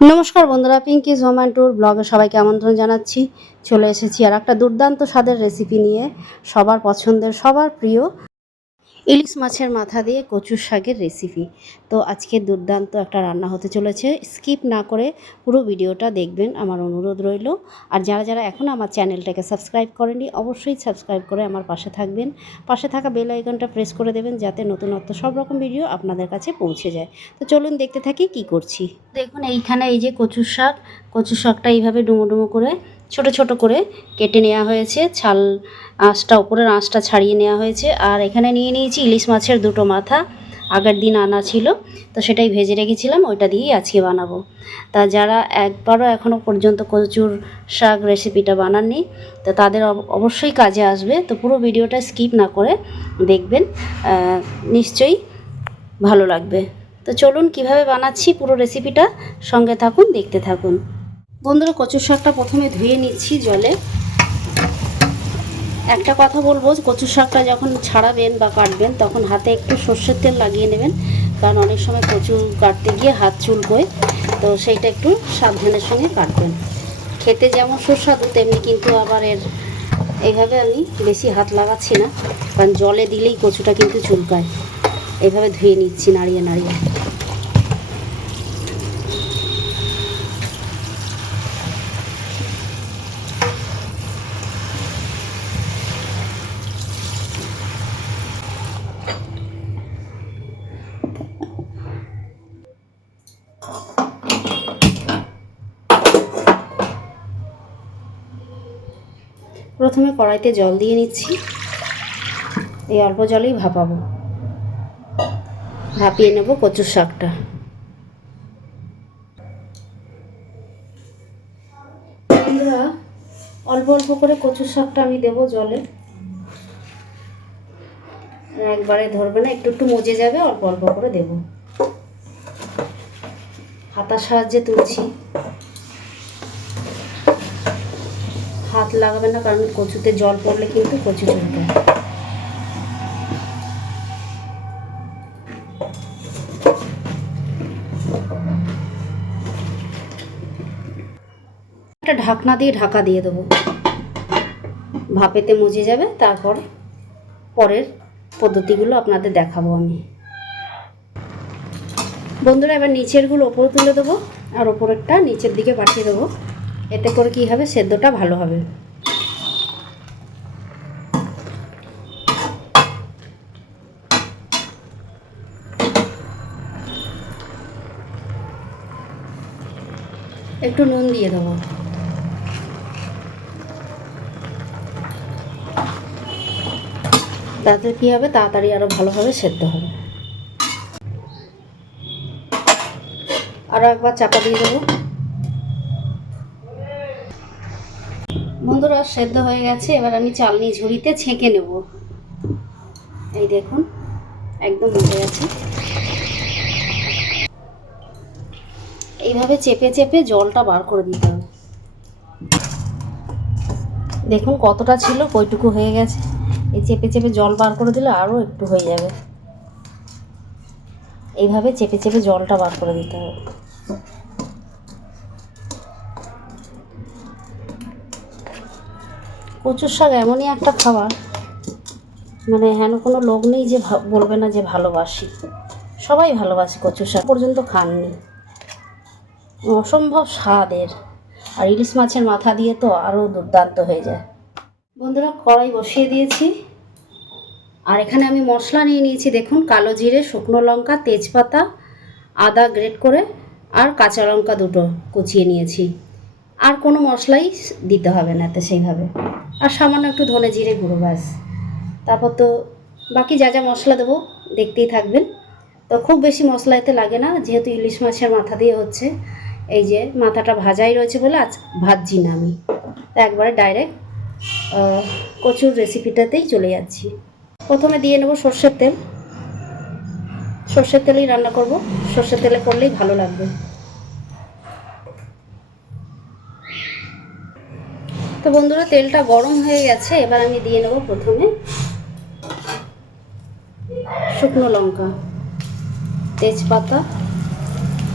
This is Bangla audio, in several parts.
নমস্কার বন্ধুরা পিঙ্কিজ হোম অ্যান্ড ট্যুর ব্লগে সবাইকে আমন্ত্রণ জানাচ্ছি। চলে এসেছি আর একটা দুর্দান্ত স্বাদের রেসিপি নিয়ে। সবার পছন্দের, সবার প্রিয় ইলিশ মাছের মাথা দিয়ে কচুর শাকের রেসিপি তো আজকে দুর্দান্ত একটা রান্না হতে চলেছে। স্কিপ না করে পুরো ভিডিওটা দেখবেন, আমার অনুরোধ রইল। আর যারা যারা এখন আমার চ্যানেলটাকে সাবস্ক্রাইব করেনি অবশ্যই সাবস্ক্রাইব করে আমার পাশে থাকবেন। পাশে থাকা বেল আইকনটা প্রেস করে দেবেন, যাতে নতুনত্ব সব রকম ভিডিও আপনাদের কাছে পৌঁছে যায়। তো চলুন দেখতে থাকি কি করছি। দেখুন, এইখানে এই যে কচুর শাক, কচুর শাকটা এইভাবে ডুমো ডুমো করে ছোট ছোট করে কেটে নেওয়া হয়েছে। ছাল আঁশটা, উপরের আঁশটা ছাড়িয়ে নেওয়া হয়েছে। আর এখানে নিয়ে নিয়েছি ইলিশ মাছের দুটো মাথা। আগের দিন আনা ছিল, তো সেটাই ভেজে রেখেছিলাম, ওইটা দিয়েই আজকে বানাবো। তা যারা একবারও এখনও পর্যন্ত কচুর শাক রেসিপিটা বানাননি, তো তাদের অব- অবশ্যই কাজে আসবে। তো পুরো ভিডিওটা স্কিপ না করে দেখবেন নিশ্চয়ই ভালো লাগবে। তো চলুন কীভাবে বানাচ্ছি পুরো রেসিপিটা, সঙ্গে থাকুন, দেখতে থাকুন। বন্ধুরা কচুর শাকটা প্রথমে ধুয়ে নিচ্ছি জলে। একটা কথা বলব কচু শাকটা যখন ছাড়াবেন বা কাটবেন, তখন হাতে একটু সর্ষের তেল লাগিয়ে নেবেন। কারণ অনেক সময় কচু কাটতে গিয়ে হাত চুলকোয়, তো সেইটা একটু সাবধানের সঙ্গে কাটবেন। খেতে যেমন সুস্বাদু, তেমনি কিন্তু আবার এর এইভাবে আমি বেশি হাত লাগাচ্ছি না। কারণ জলে দিলেই কচুটা কিন্তু চুলকায়। এইভাবে ধুয়ে নিচ্ছি, নাড়িয়ে নাড়িয়ে। প্রথমে কড়াইতে জল দিয়ে নিচ্ছি। এই অল্প জলেই ভাপাবো। ভাপিয়ে নেব কচুর শাকটা। অল্প অল্প করে কচুর শাকটা আমি দেবো জলে। একবারে ধরবে না, একটু একটু মজে যাবে, অল্প অল্প করে দেব। হাতার সাহায্যে তুলছি। হাত লাগাবে না, কারণ কচুতে জল পড়লে কিন্তু কচু চলবে। একটা ঢাকনা দিয়ে ঢাকা দিয়ে দেবো। ভাপেতে মজে যাবে, তারপর পরের পদ্ধতিগুলো আপনাদের দেখাবো আমি। বন্ধুরা, এবার নিচেরগুলো ওপরে তুলে দেবো, আর ওপরেরটা নিচের দিকে পাঠিয়ে দেবো। এতে করে কি হবে? সেদ্ধটা ভালো হবে। একটু নুন দিয়ে দেবো। তাতে কি হবে? তাড়াতাড়ি আরও ভালোভাবে সেদ্ধ হবে। আরও একবার চাপা দিয়ে দেবো। বন্ধুরা সেদ্ধ হয়ে গেছে, এবার আমি চালনি ঝুড়িতে ছেঁকে নেব। এই দেখুন, একদম হয়ে গেছে। এইভাবে চেপে চেপে জলটা বার করে দিতে হবে। দেখুন কতটা ছিল, কইটুকু হয়ে গেছে। এই চেপে চেপে জল বার করে দিলে আরও একটু হয়ে যাবে। এইভাবে চেপে চেপে জলটা বার করে দিতে হবে। কচুর শাক এমনই একটা খাবার মানে হেন কোনো লোক নেই যে বলবে না যে ভালোবাসি। সবাই ভালোবাসি কচুর শাক পর্যন্ত খাননি। অসম্ভব স্বাদের। আর ইলিশ মাছের মাথা দিয়ে তো আরও দুর্দান্ত হয়ে যায়। বন্ধুরা, কড়াই বসিয়ে দিয়েছি। আর এখানে আমি মশলা নিয়ে নিয়েছি, দেখুন, কালো জিরে, শুকনো লঙ্কা, তেজপাতা, আদা গ্রেট করে, আর কাঁচা লঙ্কা দুটো কুচিয়ে নিয়েছি। আর কোনো মশলাই দিতে হবে না এতে সেইভাবে। আর সামান্য একটু ধনে জিরে গুঁড়ো ব্যাস। তারপর তো বাকি যা যা মশলা দেবো দেখতেই থাকবেন। তো খুব বেশি মশলা এতে লাগে না, যেহেতু ইলিশ মাছের মাথা দিয়ে হচ্ছে। এই যে মাথাটা ভাজাই রয়েছে বলে আজ ভাজছি না আমি। তো একবারে ডাইরেক্ট কচুর রেসিপিটাতেই চলে যাচ্ছি। প্রথমে দিয়ে নেব সর্ষের তেল। সর্ষের তেলেই রান্না করব। সর্ষের তেলে করলেই ভালো লাগবে। তো বন্ধুরা, তেলটা গরম হয়ে গেছে, এবার আমি দিয়ে নেব প্রথমে শুকনো লঙ্কা, তেজপাতা,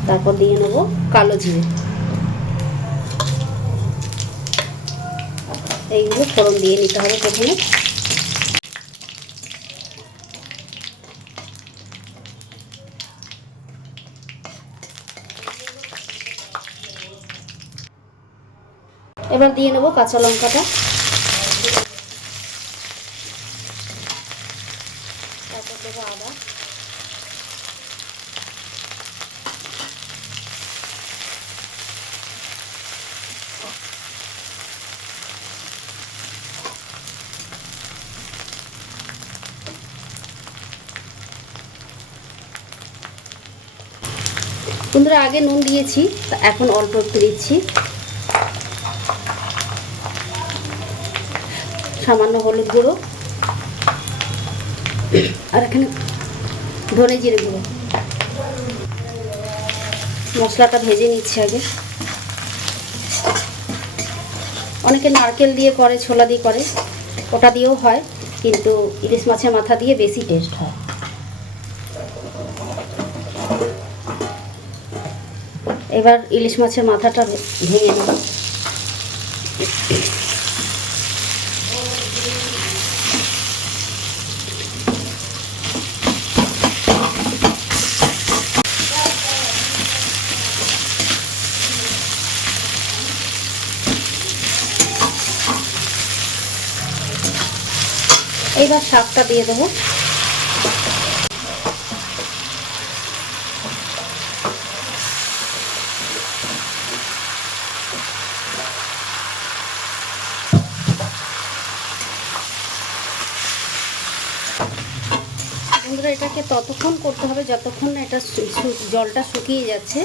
তারপর দিয়ে নেব কালো জিরে। এইগুলো ফোড়ন দিয়ে নিতে হবে প্রথমে। এবার দিয়ে নেব কাঁচা লঙ্কাটা। বন্ধুরা আগে নুন দিয়েছি এখন অল্প একটু দিচ্ছি। সামান্য হলুদ গুঁড়ো। আর এখানে ধনে জিরে গুঁড়ো। মশলাটা ভেজে নিচ্ছে আগে। অনেকে নারকেল দিয়ে করে, ছোলা দিয়ে করে, ওটা দিয়েও হয়, কিন্তু ইলিশ মাছের মাথা দিয়ে বেশি টেস্ট হয়। এবার ইলিশ মাছের মাথাটা ভেঙে নেব এইবার শাকটা দিয়ে দেবো। এটাকে ততক্ষণ করতে হবে যতক্ষণ না এটা জলটা শুকিয়ে যাচ্ছে।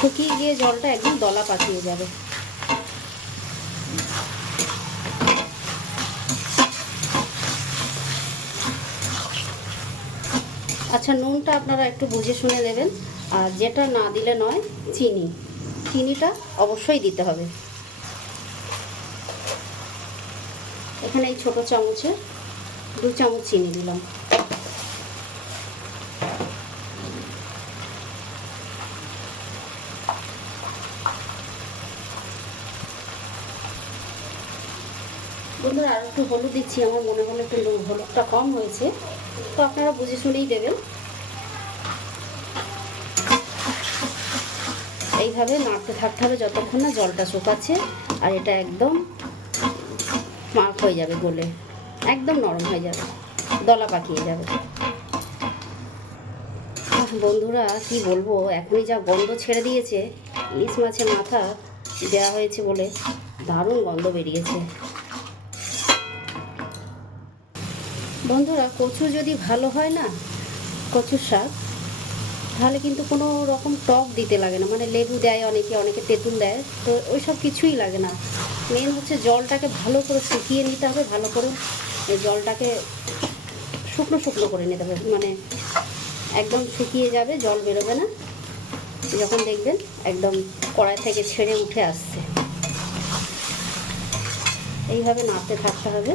শুকিয়ে গিয়ে জলটা একদম দলা পাকিয়ে যাবে। আচ্ছা নুনটা আপনারা একটু বুঝে শুনে দেবেন আর যেটা না দিলে নয়, চিনি। চিনিটা অবশ্যই দিতে হবে। এখানে এই ছোটো চামচে দু চামচ চিনি দিলাম। বন্ধুরা আর একটু হলুদ দিচ্ছি, আমার মনে হলো একটু হলুদটা কম হয়েছে। তো আপনারা বুঝে শুনেই দেবেন। এইভাবে নাড়তে থাকতে হবে যতক্ষণ না জলটা শুকাচ্ছে আর এটা একদম মাখ হয়ে যাবে গলে। একদম নরম হয়ে যাবে, দলা পাকিয়ে যাবে। বন্ধুরা, কি বলব, এখনই যা গন্ধ ছেড়ে দিয়েছে, ইলিশ মাছের মাথা দেওয়া হয়েছে বলে দারুণ গন্ধ বেরিয়েছে। বন্ধুরা কচু যদি ভালো হয় না, কচুর শাক তাহলে কিন্তু কোনো রকম টক দিতে লাগে না। মানে লেবু দেয় অনেকে অনেকে তেঁতুল দেয়, তো ওই সব কিছুই লাগে না। মেন হচ্ছে জলটাকে ভালো করে শুকিয়ে নিতে হবে, ভালো করে জলটাকে শুকনো শুকনো করে নিতে হবে। মানে একদম শুকিয়ে যাবে, জল বেরোবে না। যখন দেখবেন একদম কড়াই থেকে ছেড়ে উঠে আসছে। এইভাবে নাড়তে থাকতে হবে।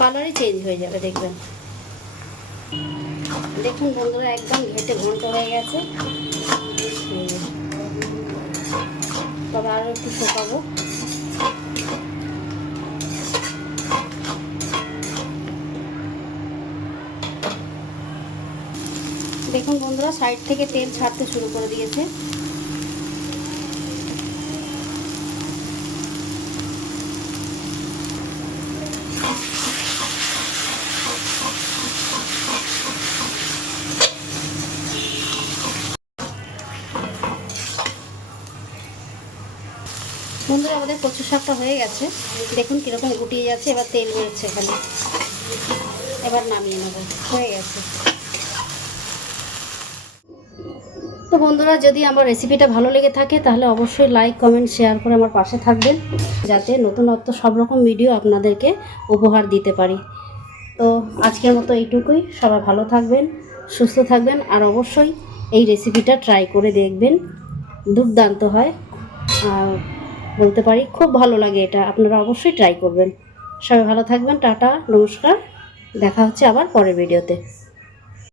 কালারই চেঞ্জ হয়ে যাবে, দেখবেন। দেখুন বন্ধুরা, একদম ঘেটে ঘন্ট হয়ে গেছে। তবে আরও একটু শোকাবো। দেখুন বন্ধুরা সাইড থেকে তেল ছাড়তে শুরু করে দিয়েছে বন্ধুরা আমাদের কচু শাকটা হয়ে গেছে। দেখুন কীরকম গুটিয়ে যাচ্ছে, এবার তেল বেরোচ্ছে এখানে। এবার নামিয়ে নেব, হয়ে গেছে। তো বন্ধুরা, যদি আমার রেসিপিটা ভালো লেগে থাকে, তাহলে অবশ্যই লাইক কমেন্ট শেয়ার করে আমার পাশে থাকবেন, যাতে নতুনত্ব সব রকম ভিডিও আপনাদেরকে উপহার দিতে পারি। তো আজকের মতো এইটুকুই। সবাই ভালো থাকবেন, সুস্থ থাকবেন, আর অবশ্যই এই রেসিপিটা ট্রাই করে দেখবেন। দুর্দান্ত হয়। আর বলতে পারি, খুব ভালো লাগে এটা। আপনারা অবশ্যই ট্রাই করবেন। সবাই ভালো থাকবেন, টাটা, নমস্কার। দেখা হচ্ছে আবার পরের ভিডিওতে